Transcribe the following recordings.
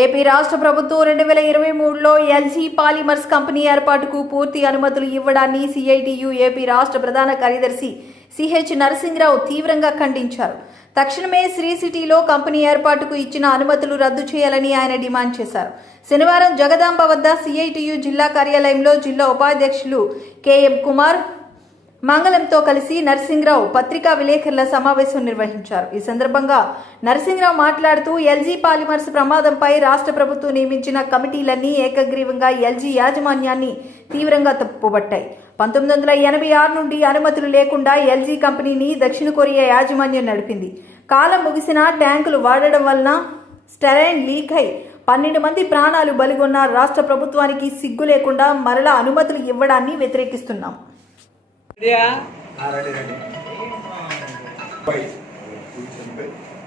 AP రాష్ట్ర ప్రభుత్వం 2023లో LG polymers company ఏర్పాటుకు పూర్తి అనుమతులు ఇవ్వడాన్ని సిఐటియు ఏపీ రాష్ట్ర ప్రధాన కార్యదర్శి సిహెచ్ నరసింహరావు తీవ్రంగా ఖండించారు. తక్షణమే శ్రీ సిటీలో కంపెనీ ఏర్పాటుకు ఇచ్చిన అనుమతులు రద్దు చేయాలని ఆయన డిమాండ్ చేశారు. శనివారం జగదాంబ వద్ద సిఐటియు జిల్లా కార్యాలయంలో జిల్లా ఉపాధ్యక్షులు కెఎం కుమార్ మంగళంతో కలిసి నరసింహరావు పత్రికా విలేకరుల సమావేశం నిర్వహించారు. ఈ సందర్భంగా నరసింహరావు మాట్లాడుతూ ఎల్జీ పాలిమర్స్ ప్రమాదంపై రాష్ట్ర ప్రభుత్వం నియమించిన కమిటీలన్నీ ఏకగ్రీవంగా ఎల్జీ యాజమాన్యాన్ని తీవ్రంగా తప్పుపట్టాయి. 1986 నుండి అనుమతులు లేకుండా ఎల్జీ కంపెనీని దక్షిణ కొరియా యాజమాన్యం నడిపింది. కాలం ముగిసినా ట్యాంకులు వాడడం వలన స్టెరైన్ లీక్ అయి 12 మంది ప్రాణాలు బలిగొన్న రాష్ట్ర ప్రభుత్వానికి సిగ్గు లేకుండా మరలా అనుమతులు ఇవ్వడాన్ని వ్యతిరేకిస్తున్నాం.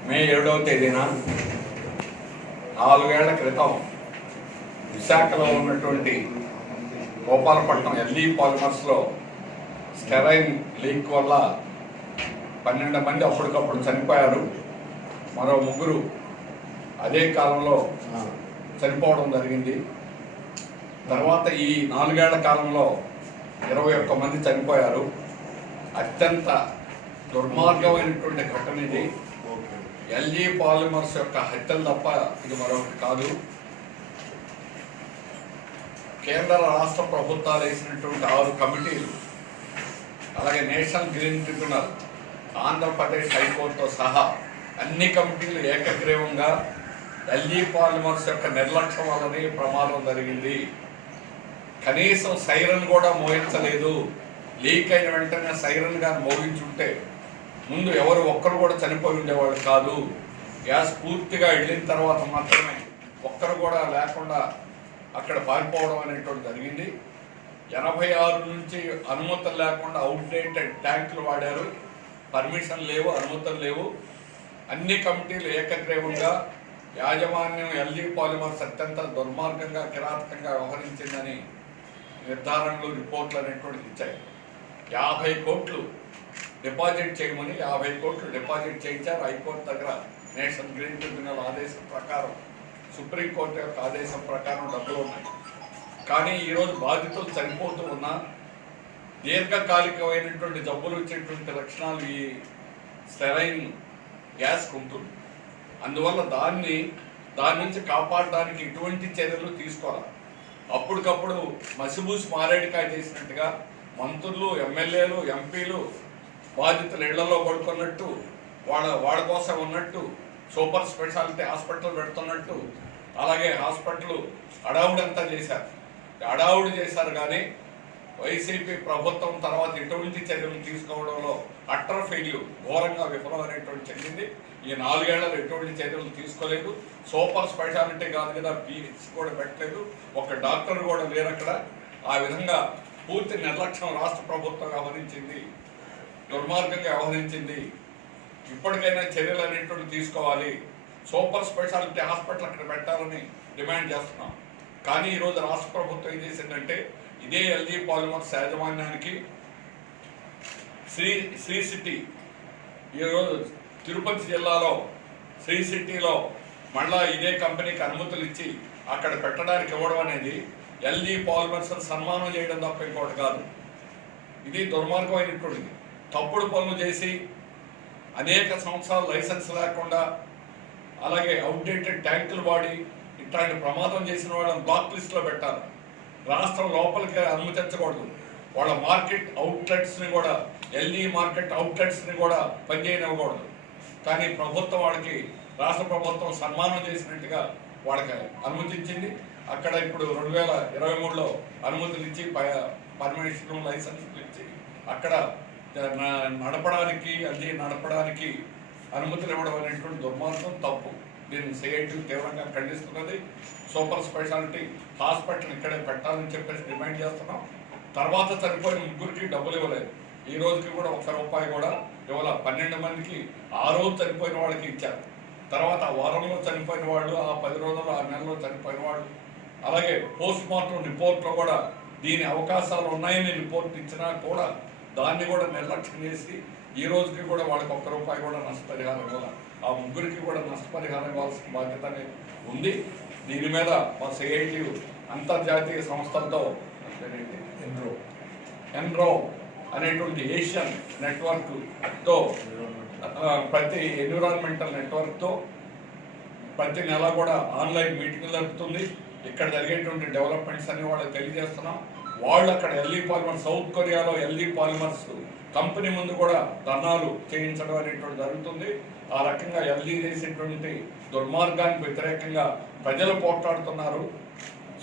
మే 7వ తేదీన 4 ఏళ్ల క్రితం విశాఖలో ఉన్నటువంటి గోపాలపట్నం ఎల్జీ పాలిమర్స్లో స్టెరైన్ లీక్ వల్ల 12 మంది అప్పటికప్పుడు చనిపోయారు. మరో 3 అదే కాలంలో చనిపోవడం జరిగింది. తర్వాత ఈ 4 ఏళ్ల కాలంలో 21 మంది చనిపోయారు. అత్యంత దుర్మార్గమైనటువంటి ఘటన ఇది. ఎల్జీ పాలిమర్స్ యొక్క హత్యలు తప్ప ఇది మరొకటి కాదు. కేంద్ర రాష్ట్ర ప్రభుత్వాలు వేసినటువంటి 6 కమిటీలు, అలాగే నేషనల్ గ్రీన్ ట్రిబ్యునల్, ఆంధ్రప్రదేశ్ హైకోర్టుతో సహా అన్ని కమిటీలు ఏకగ్రీవంగా ఎల్జీ పాలిమర్స్ యొక్క నిర్లక్ష్యం వల్లనే ప్రమాదం జరిగింది. కనీసం సైరన్ కూడా మోగించలేదు. లీక్ అయిన వెంటనే సైరన్ గాని మోగించుంటే ముందు ఎవరు ఒక్కరు కూడా చనిపోయి ఉండేవాళ్ళు కాదు. గ్యాస్ పూర్తిగా వెళ్ళిన తర్వాత మాత్రమే ఒక్కరు కూడా లేకుండా అక్కడ పారిపోవడం అనేటువంటి జరిగింది. 86 నుంచి అనుమతులు లేకుండా అవుట్డేటెడ్ ట్యాంకులు వాడారు. పర్మిషన్ లేవు, అనుమతులు లేవు. అన్ని కమిటీలు ఏకగ్రీవంగా యాజమాన్యం ఎల్జీ పాలిమర్స్ అత్యంత దుర్మార్గంగా కిరాతకంగా వ్యవహరించిందని నిర్ధారణలు, రిపోర్ట్లు అనేటువంటిది ఇచ్చాయి. 50 కోట్లు డిపాజిట్ చేయమని 50 కోట్లు డిపాజిట్ చేయించారు. హైకోర్టు దగ్గర నేషనల్ గ్రీన్ ట్రిబ్యునల్ ఆదేశం ప్రకారం, సుప్రీంకోర్టు యొక్క ఆదేశం ప్రకారం డబ్బులు ఉన్నాయి. కానీ ఈరోజు బాధితులు చనిపోతూ ఉన్నా దీర్ఘకాలికమైనటువంటి జబ్బులు వచ్చేటువంటి లక్షణాలు ఈ స్టెరైన్ గ్యాస్ ఉంటుంది. అందువల్ల దాని నుంచి కాపాడడానికి ఎటువంటి చర్యలు తీసుకోవాలి. అప్పటికప్పుడు మసిబూసి మారేడికాయ చేసినట్టుగా మంత్రులు, ఎమ్మెల్యేలు, ఎంపీలు బాధితులు ఇళ్లలో పడుకున్నట్టు, వాళ్ళ కోసం ఉన్నట్టు సూపర్ స్పెషాలిటీ హాస్పిటల్ పెడుతున్నట్టు, అలాగే హాస్పిటల్ అడావుడంతా చేశారు. అడావుడు చేశారు. కానీ వైసీపీ ప్రభుత్వం తర్వాత ఎటువంటి చర్యలు తీసుకోవడంలో అట్టర్ ఫెయిల్యూర్, ఘోరంగా విఫలమైనటువంటి చెందింది. ఈ 4 ఏళ్లలో ఎటువంటి చర్యలు తీసుకోలేదు. సూపర్ స్పెషాలిటీ కాదు కదా, పిహెచ్ కూడా పెట్టలేదు. ఒక డాక్టర్ కూడా లేరు అక్కడ. ఆ విధంగా పూర్తి నిర్లక్ష్యం రాష్ట్ర ప్రభుత్వం వ్యవహరించింది, దుర్మార్గంగా వ్యవహరించింది. ఇప్పటికైనా చర్యలు అనేటువంటి తీసుకోవాలి. సూపర్ స్పెషాలిటీ హాస్పిటల్ అక్కడ పెట్టాలని డిమాండ్ చేస్తున్నాం. కానీ ఈరోజు రాష్ట్ర ప్రభుత్వం ఏం చేసిందంటే ఇదే ఎల్జీ పాలిమర్స్ యాజమాన్యానికి శ్రీ సిటీ, ఈరోజు తిరుపతి జిల్లాలో శ్రీ సిటీలో మళ్ళా ఇదే కంపెనీకి అనుమతులు ఇచ్చి అక్కడ పెట్టడానికి ఇవ్వడం అనేది ఎల్జీ పాలిమర్స్ సన్మానం చేయడం తప్ప ఇంకోటి కాదు. ఇది దుర్మార్గమైనటువంటిది. తప్పుడు పనులు చేసి అనేక సంవత్సరాలు లైసెన్స్ లేకుండా, అలాగే అవుట్డేటెడ్ ట్యాంకులు వాడి ఇట్లాంటి ప్రమాదం చేసిన వాళ్ళని బ్లాక్ లిస్ట్లో పెట్టాలి. రాష్ట్రం లోపలికి అనుమతించకూడదు. వాళ్ళ మార్కెట్ అవుట్లెట్స్ని కూడా, ఎల్జీ మార్కెట్ అవుట్లెట్స్ని కూడా పనిచేయనివ్వకూడదు. కానీ ప్రభుత్వం వాళ్ళకి, రాష్ట్ర ప్రభుత్వం సన్మానం చేసినట్టుగా వాళ్ళకి అనుమతించింది. అక్కడ ఇప్పుడు 2023లో అనుమతులు ఇచ్చి పర్మిషన్ లైసెన్సులు ఇచ్చి అక్కడ ఎల్జీ నడపడానికి అనుమతులు ఇవ్వడం అనేటువంటి దుర్మార్గం, తప్పు. దీన్ని సిఐటి తీవ్రంగా ఖండిస్తున్నది. సూపర్ స్పెషాలిటీ హాస్పిటల్ ఇక్కడే పెట్టాలని చెప్పేసి డిమాండ్ చేస్తున్నాం. తర్వాత చనిపోయిన 3కి డబ్బులు ఇవ్వలేదు. ఈ రోజుకి కూడా ₹1 కూడా ఇవాళ 12 మందికి ఆ రోజు చనిపోయిన వాళ్ళకి ఇచ్చారు. తర్వాత వారంలో చనిపోయిన వాళ్ళు, ఆ 10 రోజుల్లో, 6 నెలల్లో చనిపోయిన వాళ్ళు, అలాగే పోస్ట్ మార్టం రిపోర్ట్లో కూడా దీని అవకాశాలు ఉన్నాయని రిపోర్ట్ ఇచ్చినా కూడా దాన్ని కూడా నిర్లక్ష్యం చేసి ఈ రోజుకి కూడా వాళ్ళకి ₹1 కూడా నష్టపరిహారం ఇవ్వాలి. ఆ 3కి కూడా నష్టపరిహారం ఇవ్వాల్సిన బాధ్యత ఉంది. దీని మీద మా సిఐటి అంతర్జాతీయ సంస్థలతో ఎన్రో అనేటువంటి ఏషియన్ నెట్వర్క్తో ప్రతి ఎన్విరాన్మెంటల్ నెట్వర్క్తో ప్రతి నెల కూడా ఆన్లైన్ మీటింగ్లు జరుపుతుంది. ఇక్కడ జరిగేటువంటి డెవలప్మెంట్స్ అన్ని వాళ్ళకి తెలియజేస్తున్నాం. వాళ్ళు అక్కడ ఎల్ఈ పాలిమర్స్, సౌత్ కొరియాలో ఎల్ఈ పాలిమర్స్ కంపెనీ ముందు కూడా ధర్నాలు చేయించడం అనేటువంటి జరుగుతుంది. ఆ రకంగా ఎల్ఈ చేసేటువంటి దుర్మార్గానికి వ్యతిరేకంగా ప్రజలు పోట్లాడుతున్నారు,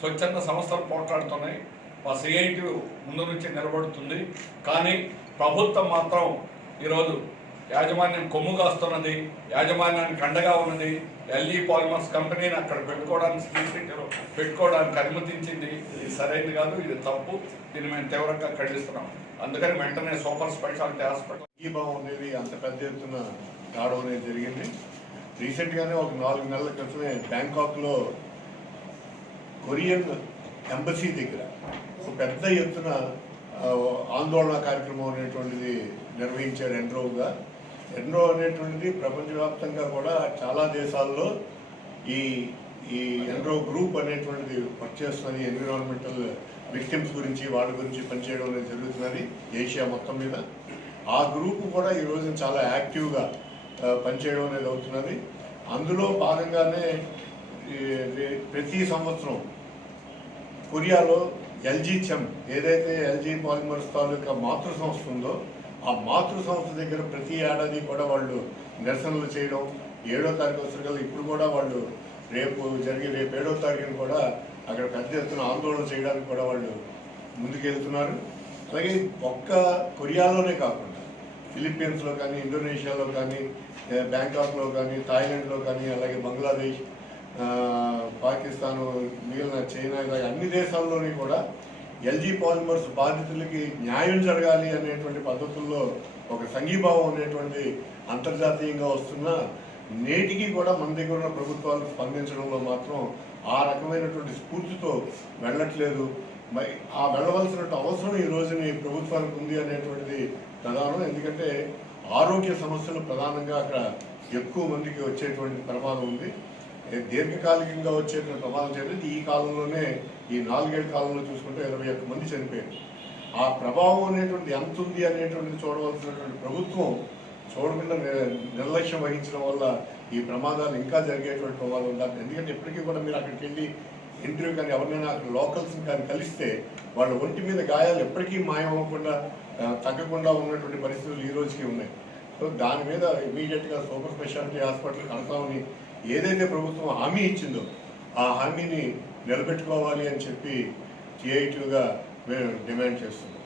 స్వచ్ఛంద సంస్థలు పోట్లాడుతున్నాయి. మా సిఐటి ముందు నుంచి నిలబడుతుంది. కానీ ప్రభుత్వం మాత్రం ఈరోజు యాజమాన్యం కొమ్ము కాస్తున్నది, యాజమాన్యానికి అండగా ఉన్నది. ఎల్ఈ పాలిమర్స్ కంపెనీని అక్కడ పెట్టుకోవడానికి అనుమతించింది. ఇది సరైనది కాదు, ఇది తప్పు. దీన్ని మేము తీవ్రంగా ఖండిస్తున్నాం. అందుకని వెంటనే సూపర్ స్పెషాలిటీ హాస్పిటల్ సంఘీభావం అనేది అంత పెద్ద ఎత్తున రావడం అనేది జరిగింది. రీసెంట్గానే ఒక 4 నెలల క్రితమే బ్యాంకాక్లో కొరియన్ ఎంబసీ దగ్గర ఒక పెద్ద ఎత్తున ఆందోళన కార్యక్రమం అనేటువంటిది నిర్వహించారు ఎన్రో అనేటువంటిది ప్రపంచవ్యాప్తంగా కూడా చాలా దేశాల్లో ఈ ఎన్రో గ్రూప్ అనేటువంటిది వర్క్ చేస్తున్నది. ఎన్విరాన్మెంటల్ విక్టిమ్స్ గురించి వాళ్ళ గురించి పనిచేయడం అనేది జరుగుతున్నది ఏషియా మొత్తం మీద. ఆ గ్రూప్ కూడా ఈ రోజున చాలా యాక్టివ్గా పనిచేయడం అనేది అవుతున్నది. అందులో భాగంగానే ప్రతి సంవత్సరం కొరియాలో ఎల్జీ చెమ్ ఏదైతే ఎల్జీ పాలిమర్స్ తాలూకా మాతృ సంస్థ ఉందో ఆ మాతృ సంస్థ దగ్గర ప్రతి ఏడాది కూడా వాళ్ళు నిరసనలు చేయడం, 7వ తారీఖు వస్తారు. ఇప్పుడు కూడా వాళ్ళు రేపు 7వ తారీఖున కూడా అక్కడ పెద్ద ఎత్తున ఆందోళన చేయడానికి కూడా వాళ్ళు ముందుకెళ్తున్నారు. అలాగే ఒక్క కొరియాలోనే కాకుండా ఫిలిప్పీన్స్లో కానీ, ఇండోనేషియాలో కానీ, బ్యాంకాక్లో కానీ, థాయిలాండ్లో కానీ, అలాగే బంగ్లాదేశ్, పాకిస్తాను, మిగిలిన చైనా, ఇలాగ అన్ని దేశాల్లోని కూడా ఎల్జీ పాలిమర్స్ బాధితులకి న్యాయం జరగాలి అనేటువంటి పద్ధతుల్లో ఒక సంఘీభావం అనేటువంటి అంతర్జాతీయంగా వస్తున్న నేటికి కూడా మన దగ్గర ఉన్న ప్రభుత్వాలు స్పందించడంలో మాత్రం ఆ రకమైనటువంటి స్ఫూర్తితో వెళ్ళట్లేదు. మరి ఆ వెళ్ళవలసినటువంటి అవసరం ఈ రోజుని ప్రభుత్వానికి ఉంది అనేటువంటిది ప్రధానం. ఎందుకంటే ఆరోగ్య సమస్యలు ప్రధానంగా అక్కడ ఎక్కువ మందికి వచ్చేటువంటి ప్రమాదం ఉంది. దీర్ఘకాలికంగా వచ్చేటువంటి ప్రమాదం చేయండి. ఈ కాలంలోనే ఈ 4 ఏళ్ల కాలంలో చూసుకుంటే 21 మంది చనిపోయారు. ఆ ప్రభావం అనేటువంటి ఎంత ఉంది అనేటువంటిది చూడవలసినటువంటి ప్రభుత్వం చూడకుండా నిర్లక్ష్యం వహించడం వల్ల ఈ ప్రమాదాలు ఇంకా జరిగేటువంటి ప్రమాదం ఉండాలి. ఎందుకంటే ఇప్పటికీ కూడా మీరు అక్కడికి వెళ్ళి ఇంటర్వ్యూ కానీ ఎవరినైనా అక్కడ లోకల్స్ని కానీ కలిస్తే వాళ్ళ ఒంటి మీద గాయాలు ఎప్పటికీ మాయమవ్వకుండా తగ్గకుండా ఉన్నటువంటి పరిస్థితులు ఈ రోజుకి ఉన్నాయి. సో దాని మీద ఇమీడియట్గా సూపర్ స్పెషాలిటీ హాస్పిటల్ కడతామని ఏదైతే ప్రభుత్వం హామీ ఇచ్చిందో ఆ హామీని నిలబెట్టుకోవాలి అని చెప్పి సిఐటిగా మేము డిమాండ్ చేస్తున్నాం.